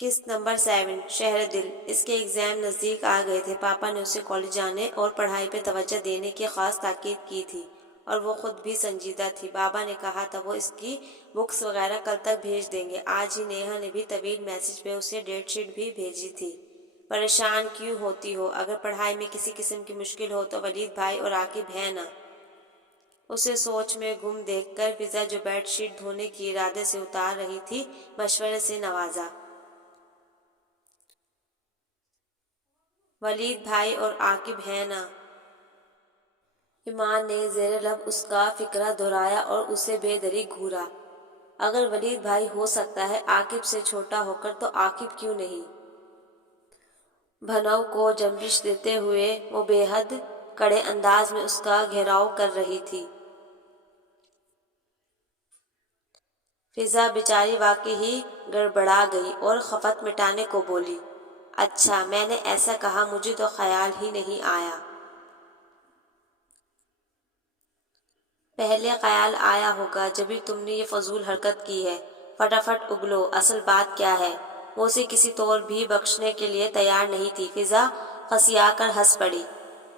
قسط نمبر 7 شہر دل۔ اس کے ایگزام نزدیک آ گئے تھے۔ پاپا نے اسے کالج جانے اور پڑھائی پہ توجہ دینے کی خاص تاکید کی تھی اور وہ خود بھی سنجیدہ تھی۔ بابا نے کہا تھا وہ اس کی بکس وغیرہ کل تک بھیج دیں گے۔ آج ہی نیہا نے بھی طویل میسج پہ اسے ڈیٹ شیٹ بھی بھیجی تھی۔ پریشان کیوں ہوتی ہو؟ اگر پڑھائی میں کسی قسم کی مشکل ہو تو ولید بھائی اور عاقب ہے نا۔ اسے سوچ میں گم دیکھ کر فضا جو بیڈ شیٹ دھونے کے ارادے سے اتار رہی تھی مشورے سے نوازا۔ ولید بھائی اور عاقب ہے نا۔ ایمان نے زیر لب اس کا فقرہ دہرایا اور اسے بے دری گھورا۔ اگر ولید بھائی ہو سکتا ہے عاقب سے چھوٹا ہو کر تو عاقب کیوں نہیں؟ بھنو کو جنبش دیتے ہوئے وہ بے حد کڑے انداز میں اس کا گھیراؤ کر رہی تھی۔ فضا بیچاری واقعی ہی گڑبڑا گئی اور خفت مٹانے کو بولی، اچھا میں نے ایسا کہا، مجھے تو خیال ہی نہیں آیا۔ پہلے خیال آیا ہوگا جبھی تم نے یہ فضول حرکت کی ہے۔ فٹافٹ اگلو، اصل بات کیا ہے؟ وہ اسے کسی طور بھی بخشنے کے لیے تیار نہیں تھی۔ فضا خسیا کر ہنس پڑی،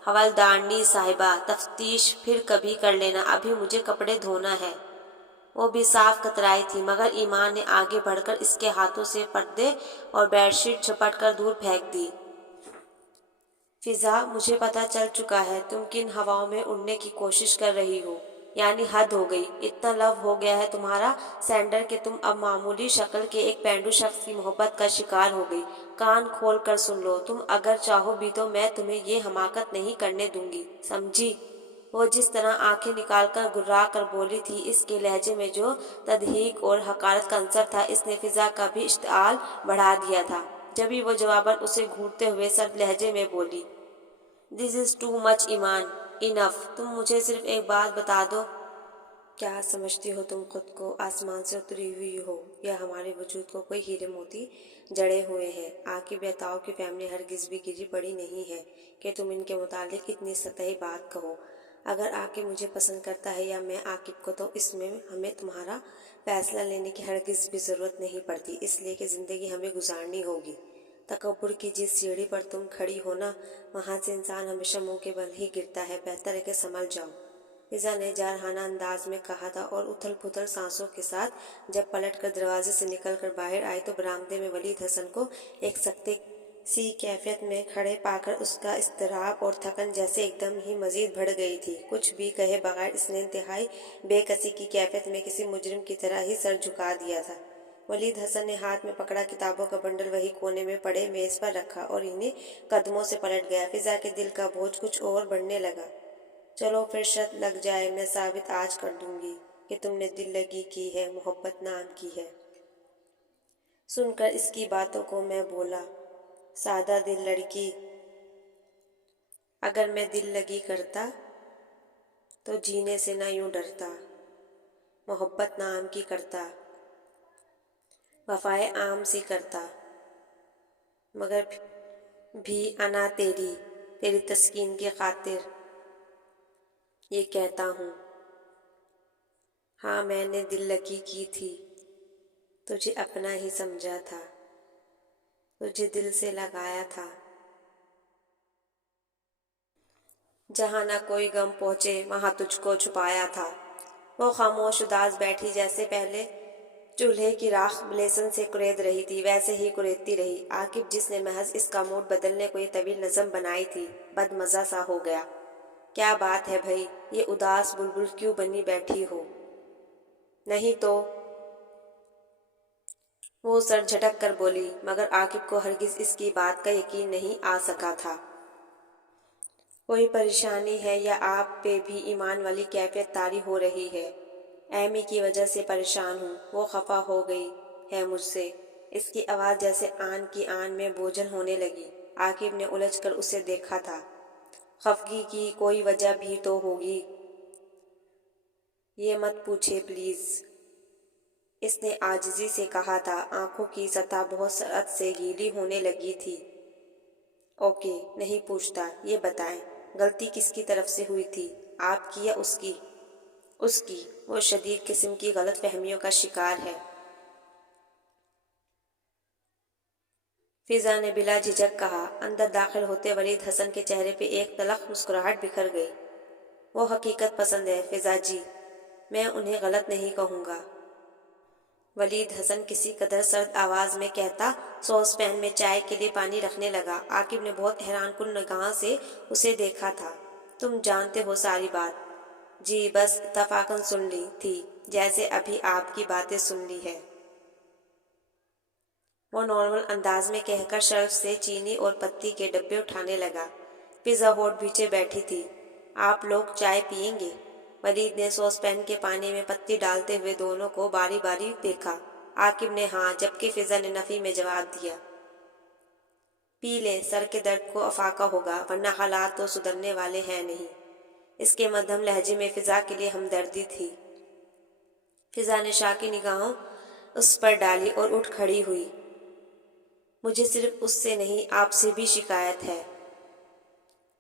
حوالدارنی صاحبہ تفتیش پھر کبھی کر لینا، ابھی مجھے کپڑے دھونا ہے۔ وہ بھی صاف کترائی تھی مگر ایمان نے آگے بڑھ کر اس کے ہاتھوں سے پردے اور بیڈ شیٹ جھپٹ کر دور پھینک دی۔ فضا مجھے پتہ چل چکا ہے تم کن ہواؤں میں اڑنے کی کوشش کر رہی ہو، یعنی حد ہو گئی، اتنا لو ہو گیا ہے تمہارا سینڈر کہ تم اب معمولی شکل کے ایک پینڈو شخص کی محبت کا شکار ہو گئی۔ کان کھول کر سن لو، تم اگر چاہو بھی تو میں تمہیں یہ حماقت نہیں کرنے دوں گی، سمجھی؟ وہ جس طرح آنکھیں نکال کر گررا کر بولی تھی، اس کے لہجے میں جو تضحیک اور حقارت کا عنصر تھا، اس نے فضا کا بھی اشتعال بڑھا دیا تھا۔ جبھی وہ جواباً اسے گھورتے ہوئے سرد لہجے میں بولی، دس از ٹو مچ ایمان، انف، تم مجھے صرف ایک بات بتا دو، کیا سمجھتی ہو تم خود کو آسمان سے اتری ہوئی ہو یا ہمارے وجود کو کوئی ہیرے موتی جڑے ہوئے ہیں؟ عاقب یا تاؤ کی فیملی ہرگز بھی گری پڑی نہیں ہے کہ تم ان کے متعلق اتنی سطحی بات کہو۔ اگر عاقب مجھے پسند کرتا ہے یا میں عاقب کو، تو اس میں ہمیں تمہارا فیصلہ لینے کی ہرگز بھی ضرورت نہیں پڑتی، اس لیے کہ زندگی ہمیں گزارنی ہوگی۔ تکبر کی جس سیڑھی پر تم کھڑی ہو نا، وہاں سے انسان ہمیشہ منہ کے بل ہی گرتا ہے، بہتر ہے کہ سنبھل جاؤ، فضا نے جارحانہ انداز میں کہا تھا، اور اتھل پھتل سانسوں کے ساتھ جب پلٹ کر دروازے سے نکل کر باہر آئی تو برآمدے میں ولید حسن کو ایک سکتے سی کیفیت میں کھڑے پا کر اس کا اضطراب اور تھکن جیسے ایک دم ہی مزید بڑھ گئی تھی۔ کچھ بھی کہے بغیر اس نے انتہائی بے کسی کی کیفیت میں کسی مجرم کی طرح ہی سر جھکا دیا تھا۔ ولید حسن نے ہاتھ میں پکڑا کتابوں کا بنڈل وہی کونے میں پڑے میز پر رکھا اور انہیں قدموں سے پلٹ گیا۔ فضا کے دل کا بوجھ کچھ اور بڑھنے لگا۔ چلو پھر شرط لگ جائے، میں ثابت آج کر دوں گی کہ تم نے دل لگی کی ہے، محبت نام کی ہے۔ سن کر اس کی باتوں کو میں بولا، سادہ دل لڑکی، اگر میں دل لگی کرتا تو جینے سے نہ یوں ڈرتا، محبت نام کی کرتا، وفائے عام سی کرتا، مگر بھی انا تیری تسکین کی خاطر یہ کہتا ہوں، ہاں میں نے دل لگی کی تھی، تجھے اپنا ہی سمجھا تھا، تجھے دل سے لگایا تھا، جہاں نہ کوئی غم پہنچے وہاں تجھ کو چھپایا تھا۔ وہ خاموش اداس بیٹھی، جیسے پہلے چولہے کی راکھ بلیسن سے کرید رہی تھی ویسے ہی کریدتی رہی۔ عاقب جس نے محض اس کا موڈ بدلنے کو یہ طویل نظم بنائی تھی، بد مزہ سا ہو گیا۔ کیا بات ہے بھئی، یہ اداس بلبل کیوں بنی بیٹھی ہو؟ نہیں تو؟ وہ سر جھٹک کر بولی، مگر عاقب کو ہرگز اس کی بات کا یقین نہیں آ سکا تھا۔ کوئی پریشانی ہے یا آپ پہ بھی ایمان والی کیفیت طاری ہو رہی ہے؟ ایمی کی وجہ سے پریشان ہوں، وہ خفا ہو گئی ہے مجھ سے۔ اس کی آواز جیسے آن کی آن میں بوجھل ہونے لگی۔ عاقب نے الجھ کر اسے دیکھا تھا۔ خفگی کی کوئی وجہ بھی تو ہوگی۔ یہ مت پوچھے پلیز، اس نے عاجزی سے کہا تھا۔ آنکھوں کی سطح بہت سرعت سے گیلی ہونے لگی تھی۔ اوکے، نہیں پوچھتا، یہ بتائیں غلطی کس کی طرف سے ہوئی تھی، آپ کی یا اس کی؟ اس کی، وہ شدید قسم کی غلط فہمیوں کا شکار ہے۔ فضا نے بلا جھجک کہا۔ اندر داخل ہوتے ولید حسن کے چہرے پہ ایک تلخ مسکراہٹ بکھر گئی۔ وہ حقیقت پسند ہے فضا جی، میں انہیں غلط نہیں کہوں گا۔ ولید حسن کسی قدر سرد آواز میں کہتا سوس پین میں چائے کے لیے پانی رکھنے لگا۔ عاقب نے بہت حیران کن نگاہوں سے اسے دیکھا تھا۔ تم جانتے ہو ساری بات؟ جی بس اتفاقاً سن لی تھی، جیسے ابھی آپ کی باتیں سن لی ہے، وہ نارمل انداز میں کہہ کر شرف سے چینی اور پتی کے ڈبے اٹھانے لگا۔ فضا ہونٹ بھینچے بیٹھی تھی۔ آپ لوگ چائے پئیں گے؟ ولید نے سوس پین کے پانی میں پتی ڈالتے ہوئے دونوں کو باری باری دیکھا۔ عاقب نے ہاں، جبکہ فضا نے نفی میں جواب دیا۔ پی لیں، سر کے درد کو افاقہ ہوگا، ورنہ حالات تو سدھرنے والے ہیں نہیں۔ اس کے مدھم لہجے میں فضا کے لیے ہمدردی تھی۔ فضا نے شاکی نگاہوں اس پر ڈالی اور اٹھ کھڑی ہوئی۔ مجھے صرف اس سے نہیں، آپ سے بھی شکایت ہے۔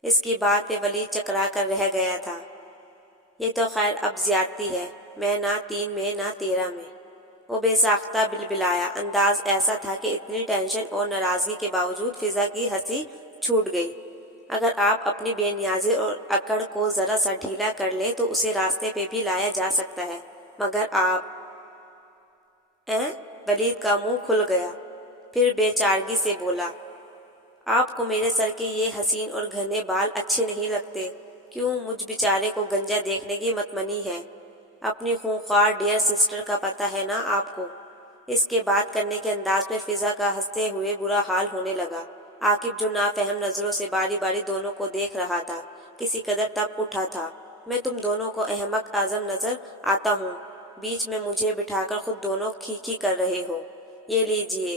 اس کی بات پہ ولید چکرا کر رہ گیا تھا۔ یہ تو خیر اب زیادتی ہے، میں نہ 3 میں نہ 13 میں۔ وہ بے ساختہ بلبلایا۔ انداز ایسا تھا کہ اتنی ٹینشن اور ناراضگی کے باوجود فضا کی ہنسی چھوٹ گئی۔ اگر آپ اپنی بے نیازی اور اکڑ کو ذرا سا ڈھیلا کر لیں تو اسے راستے پہ بھی لایا جا سکتا ہے، مگر آپ ولید کا منہ کھل گیا، پھر بے چارگی سے بولا، آپ کو میرے سر کے یہ حسین اور گھنے بال اچھے نہیں لگتے؟ کیوں؟ مجھ بیچارے کو گنجا دیکھنے کی متمنی ہے؟ اپنی خونخوار ڈیئر سسٹر کا پتہ ہے نا آپ کو؟ اس کے بات کرنے کے انداز میں فضا کا ہنستے ہوئے برا حال ہونے لگا۔ عاقب جو نافہم نظروں سے باری باری دونوں کو دیکھ رہا تھا، کسی قدر تب اٹھا تھا۔ میں تم دونوں کو احمق اعظم نظر آتا ہوں، بیچ میں مجھے بٹھا کر خود دونوں کھی کر رہے ہو۔ یہ لیجئے۔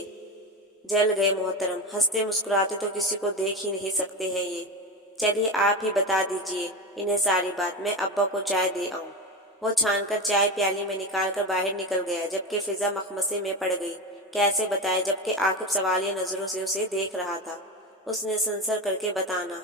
جل گئے محترم، ہنستے مسکراتے تو کسی کو دیکھ ہی نہیں سکتے ہیں یہ۔ چلیے آپ ہی بتا دیجئے انہیں ساری بات، میں ابا کو چائے دے آؤں۔ وہ چھان کر چائے پیالی میں نکال کر باہر نکل گیا، جبکہ فضا مخمصے میں پڑ گئی۔ کیسے بتائے؟ جبکہ عاقب سوالیہ نظروں سے اسے دیکھ رہا تھا۔ اس نے سنسر کر کے بتانا